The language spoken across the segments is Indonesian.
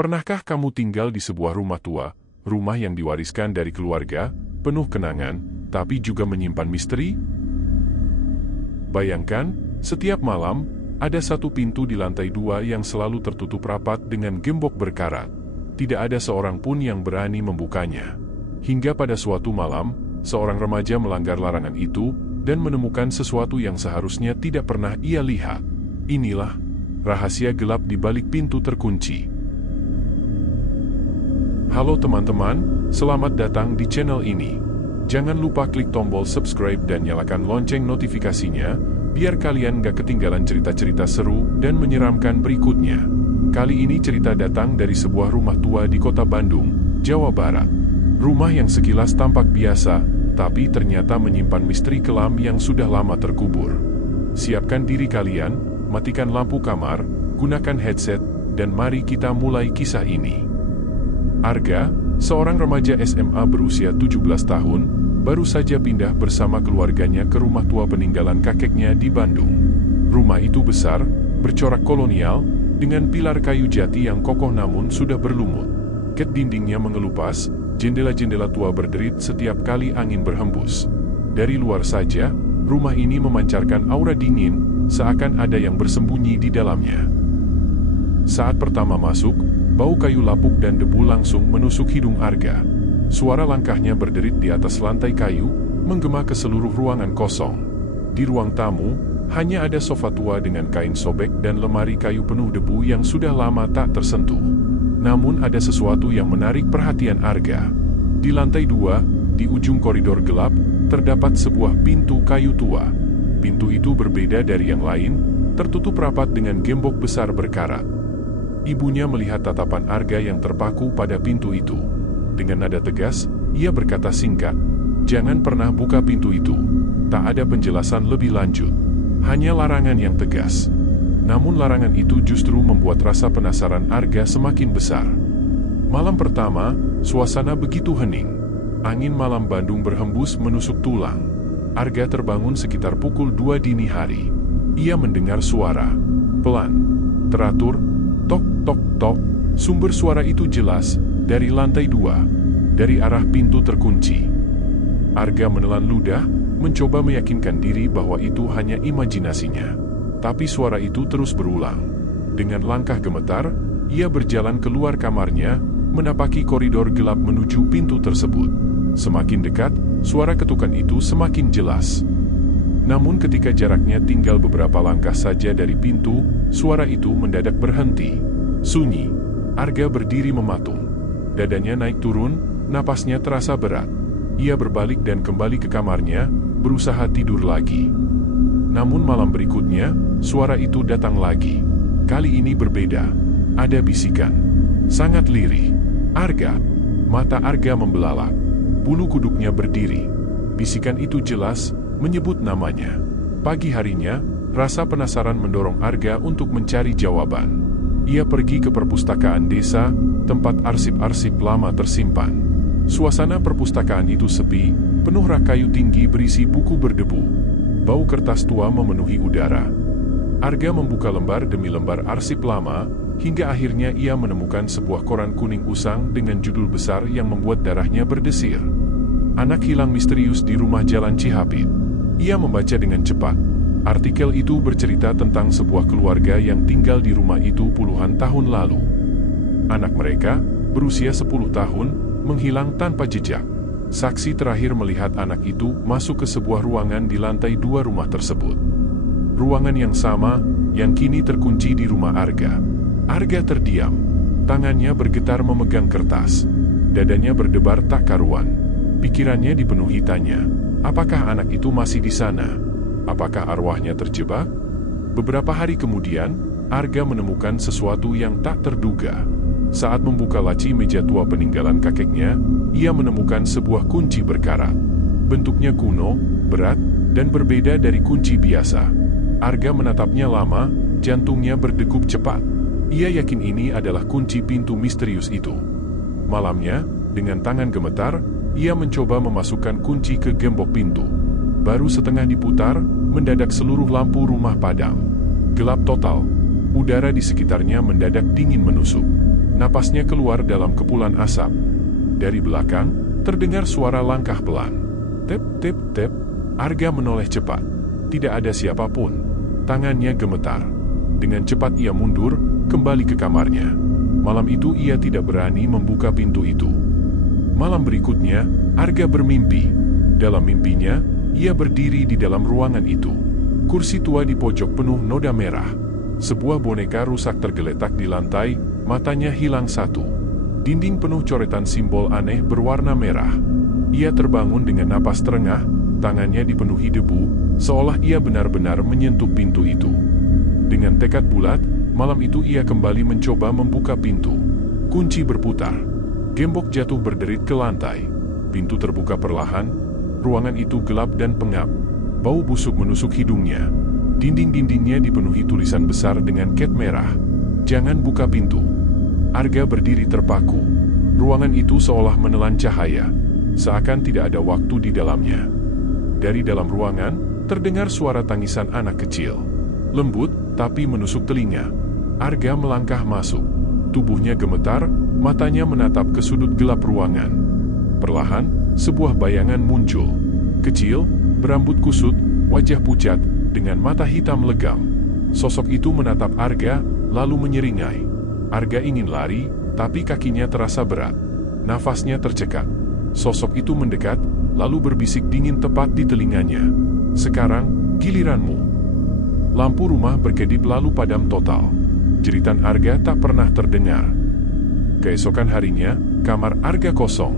Pernahkah kamu tinggal di sebuah rumah tua, rumah yang diwariskan dari keluarga, penuh kenangan, tapi juga menyimpan misteri? Bayangkan, setiap malam, ada satu pintu di lantai 2 yang selalu tertutup rapat dengan gembok berkarat. Tidak ada seorang pun yang berani membukanya. Hingga pada suatu malam, seorang remaja melanggar larangan itu dan menemukan sesuatu yang seharusnya tidak pernah ia lihat. Inilah rahasia gelap di balik pintu terkunci. Halo teman-teman, selamat datang di channel ini. Jangan lupa klik tombol subscribe dan nyalakan lonceng notifikasinya, biar kalian gak ketinggalan cerita-cerita seru dan menyeramkan berikutnya. Kali ini cerita datang dari sebuah rumah tua di kota Bandung, Jawa Barat. Rumah yang sekilas tampak biasa, tapi ternyata menyimpan misteri kelam yang sudah lama terkubur. Siapkan diri kalian, matikan lampu kamar, gunakan headset, dan mari kita mulai kisah ini. Arga, seorang remaja SMA berusia 17 tahun, baru saja pindah bersama keluarganya ke rumah tua peninggalan kakeknya di Bandung. Rumah itu besar, bercorak kolonial, dengan pilar kayu jati yang kokoh namun sudah berlumut. Ket dindingnya mengelupas, jendela-jendela tua berderit setiap kali angin berhembus. Dari luar saja, rumah ini memancarkan aura dingin, seakan ada yang bersembunyi di dalamnya. Saat pertama masuk, bau kayu lapuk dan debu langsung menusuk hidung Arga. Suara langkahnya berderit di atas lantai kayu, menggema ke seluruh ruangan kosong. Di ruang tamu, hanya ada sofa tua dengan kain sobek dan lemari kayu penuh debu yang sudah lama tak tersentuh. Namun ada sesuatu yang menarik perhatian Arga. Di lantai 2, di ujung koridor gelap, terdapat sebuah pintu kayu tua. Pintu itu berbeda dari yang lain, tertutup rapat dengan gembok besar berkarat. Ibunya melihat tatapan Arga yang terpaku pada pintu itu. Dengan nada tegas, ia berkata singkat, "Jangan pernah buka pintu itu." Tak ada penjelasan lebih lanjut, hanya larangan yang tegas. Namun larangan itu justru membuat rasa penasaran Arga semakin besar. Malam pertama, suasana begitu hening. Angin malam Bandung berhembus menusuk tulang. Arga terbangun sekitar pukul 2 dini hari. Ia mendengar suara pelan, teratur, tok, tok, tok. Sumber suara itu jelas, dari lantai 2, dari arah pintu terkunci. Arga menelan ludah, mencoba meyakinkan diri bahwa itu hanya imajinasinya. Tapi suara itu terus berulang. Dengan langkah gemetar, ia berjalan keluar kamarnya, menapaki koridor gelap menuju pintu tersebut. Semakin dekat, suara ketukan itu semakin jelas. Namun ketika jaraknya tinggal beberapa langkah saja dari pintu, suara itu mendadak berhenti. Sunyi. Arga berdiri mematung. Dadanya naik turun, napasnya terasa berat. Ia berbalik dan kembali ke kamarnya, berusaha tidur lagi. Namun malam berikutnya, suara itu datang lagi. Kali ini berbeda. Ada bisikan. Sangat lirih. "Arga." Mata Arga membelalak. Bulu kuduknya berdiri. Bisikan itu jelas, menyebut namanya. Pagi harinya, rasa penasaran mendorong Arga untuk mencari jawaban. Ia pergi ke perpustakaan desa, tempat arsip-arsip lama tersimpan. Suasana perpustakaan itu sepi, penuh rak kayu tinggi berisi buku berdebu. Bau kertas tua memenuhi udara. Arga membuka lembar demi lembar arsip lama, hingga akhirnya ia menemukan sebuah koran kuning usang dengan judul besar yang membuat darahnya berdesir. "Anak hilang misterius di rumah Jalan Cihapit." Ia membaca dengan cepat. Artikel itu bercerita tentang sebuah keluarga yang tinggal di rumah itu puluhan tahun lalu. Anak mereka, berusia 10 tahun, menghilang tanpa jejak. Saksi terakhir melihat anak itu masuk ke sebuah ruangan di lantai 2 rumah tersebut. Ruangan yang sama, yang kini terkunci di rumah Arga. Arga terdiam. Tangannya bergetar memegang kertas. Dadanya berdebar tak karuan. Pikirannya dipenuhi tanya, apakah anak itu masih di sana? Apakah arwahnya terjebak? Beberapa hari kemudian, Arga menemukan sesuatu yang tak terduga. Saat membuka laci meja tua peninggalan kakeknya, ia menemukan sebuah kunci berkarat. Bentuknya kuno, berat, dan berbeda dari kunci biasa. Arga menatapnya lama, jantungnya berdegup cepat. Ia yakin ini adalah kunci pintu misterius itu. Malamnya, dengan tangan gemetar, ia mencoba memasukkan kunci ke gembok pintu. Baru setengah diputar, mendadak seluruh lampu rumah padam. Gelap total. Udara di sekitarnya mendadak dingin menusuk. Napasnya keluar dalam kepulan asap. Dari belakang, terdengar suara langkah pelan. Tep, tep, tep. Arga menoleh cepat. Tidak ada siapapun. Tangannya gemetar. Dengan cepat ia mundur, kembali ke kamarnya. Malam itu ia tidak berani membuka pintu itu. Malam berikutnya, Arga bermimpi. Dalam mimpinya, ia berdiri di dalam ruangan itu. Kursi tua di pojok penuh noda merah. Sebuah boneka rusak tergeletak di lantai, matanya hilang satu. Dinding penuh coretan simbol aneh berwarna merah. Ia terbangun dengan napas terengah, tangannya dipenuhi debu, seolah ia benar-benar menyentuh pintu itu. Dengan tekad bulat, malam itu ia kembali mencoba membuka pintu. Kunci berputar. Gembok jatuh berderit ke lantai. Pintu terbuka perlahan. Ruangan itu gelap dan pengap. Bau busuk menusuk hidungnya. Dinding-dindingnya dipenuhi tulisan besar dengan cat merah. Jangan buka pintu. Arga berdiri terpaku. Ruangan itu seolah menelan cahaya. Seakan tidak ada waktu di dalamnya. Dari dalam ruangan, terdengar suara tangisan anak kecil. Lembut, tapi menusuk telinga. Arga melangkah masuk. Tubuhnya gemetar, matanya menatap ke sudut gelap ruangan. Perlahan, sebuah bayangan muncul. Kecil, berambut kusut, wajah pucat, dengan mata hitam legam. Sosok itu menatap Arga, lalu menyeringai. Arga ingin lari, tapi kakinya terasa berat. Nafasnya tercekat. Sosok itu mendekat, lalu berbisik dingin tepat di telinganya. Sekarang, giliranmu. Lampu rumah berkedip lalu padam total. Jeritan Arga tak pernah terdengar. Keesokan harinya, kamar Arga kosong.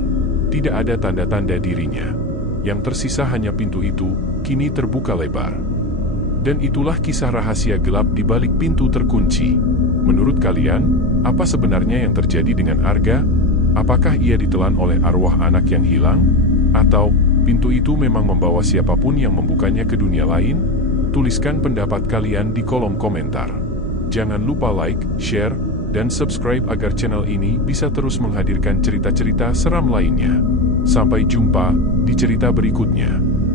Tidak ada tanda-tanda dirinya. Yang tersisa hanya pintu itu, kini terbuka lebar. Dan itulah kisah rahasia gelap di balik pintu terkunci. Menurut kalian, apa sebenarnya yang terjadi dengan Arga? Apakah ia ditelan oleh arwah anak yang hilang? Atau, pintu itu memang membawa siapapun yang membukanya ke dunia lain? Tuliskan pendapat kalian di kolom komentar. Jangan lupa like, share, dan subscribe agar channel ini bisa terus menghadirkan cerita-cerita seram lainnya. Sampai jumpa di cerita berikutnya.